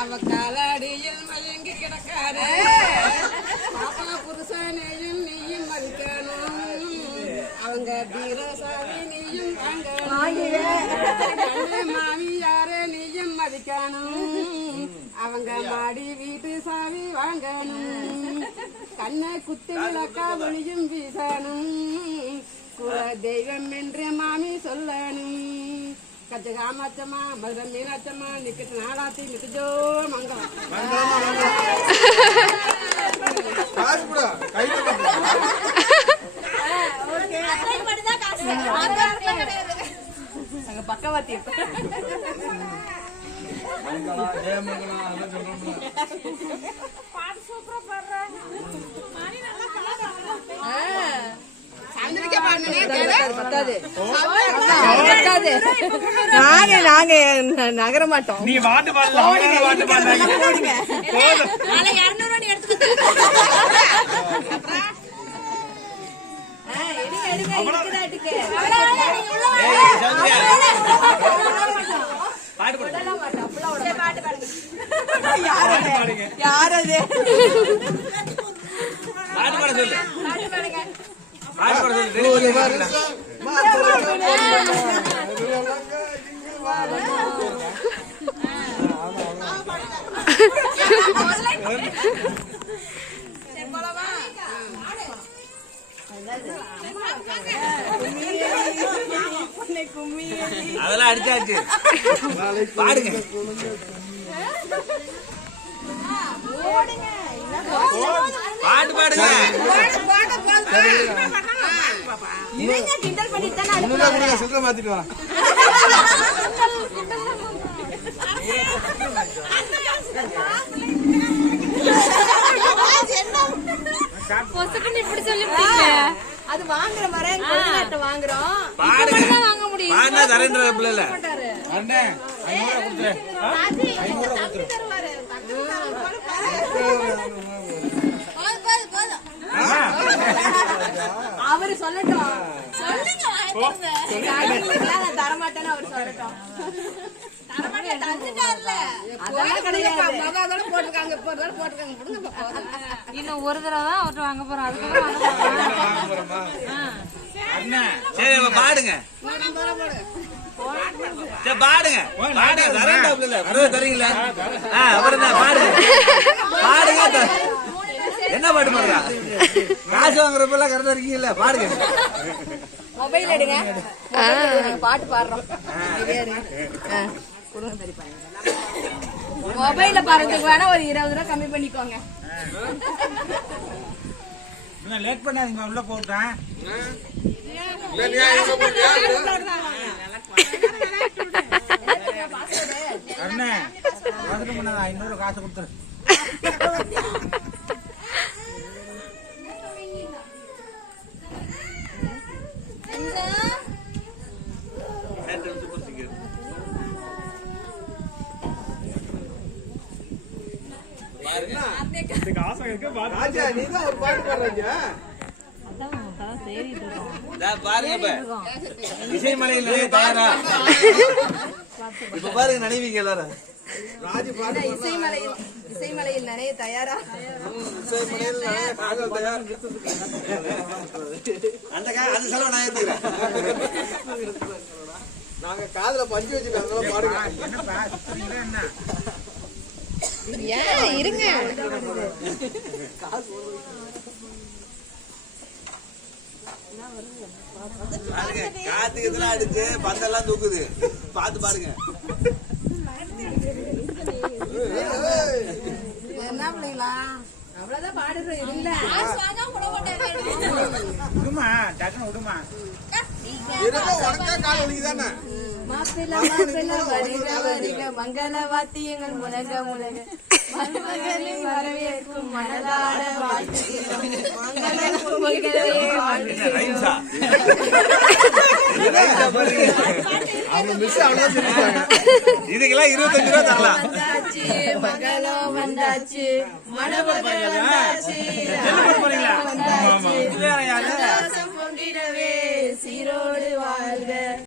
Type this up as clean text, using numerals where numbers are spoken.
அவ காலடியில் மயங்கி கிடக்காரே புருஷனையும் நீயும் மதிக்கணும் அவங்க தீரசாவி நீயும் மாமியாரே நீயும் மதிக்கணும் அவங்க மாடி வீட்டு சாவி வாங்கணும் கண்ணை குத்து விளக்கா ஒளியும் வீசணும் குல தெய்வம் என்று மாமி சொல்லணும் கச்சகாமச்சமா மதுரை மீனாச்சம்மா நிக்கிட்டு நாளாத்தி நிக்குஜோ மங்களம் பக்கவாத்தி நாங்க நகர மாட்டோம். நீ வாட்டு யாரது அதெல்லாம் அடிச்சாச்சு. பாடுங்க பாட்டு பாடுங்க. சுத்தம் மாத்திட்டு வா. அது வாங்குற மாதிரி வாங்குறோம். வாங்க முடியும் தரேன். அவரு சொல்லட்டும். தரமாட்டேன்னு அவரு சொல்லட்டும். இன்னும் ஒரு தடவை தான் அவர்கிட்ட வாங்க போறோம். அதுக்கப்புறம் பாடுங்க பாடுங்க தரீங்களா? பாடுங்க. என்ன பாட்டு பாடுறா? காசு வாங்குறப்ப கரெக்டா இருக்கீங்கல்ல? பாடுங்க. மொபைல் எடுங்க. பாட்டு பாடுறோம். மொபைல்ல பாடுறதுக்கு வேணா ஒரு 20 ரூபா கம்மி பண்ணிக்கோங்க. லேட் பண்ணாதீங்க. உள்ள போட்டேன். அண்ணே 500 காசு கொடுத்துரு. இசைமலையில் தயாரா? இப்ப பாருங்க நினைவீங்க எல்லாரும். இசைமலையில் நினைய தயாரா? அந்த செலவு நான் ஏத்துக்கிறேன். நாங்க காதுல பஞ்சு வச்சுட்டு பாடுங்க. இருங்க காத்துக்கு இதெல்லாம் அடிச்சு பந்தெல்லாம் தூக்குது. பாத்து பாருங்க. என்ன பிள்ளைங்களா அவ்வளவுதான் பாடுறோம். இல்ல விடுமா டக்குனு விடுமா. கால் வலிக்குதானே? மாப்பிள்ள மாப்பிள்ள வருக வருக மங்கள வாத்தியங்கள் முழங்க முழங்க மருமகனை வரவேற்கும் மனதார வாழ்த்துகிறோம். இதுக்கெல்லாம் 25 ரூபா தரலாம். மகளம் வந்தாச்சு மணமகள் வந்தாச்சு சீரோடு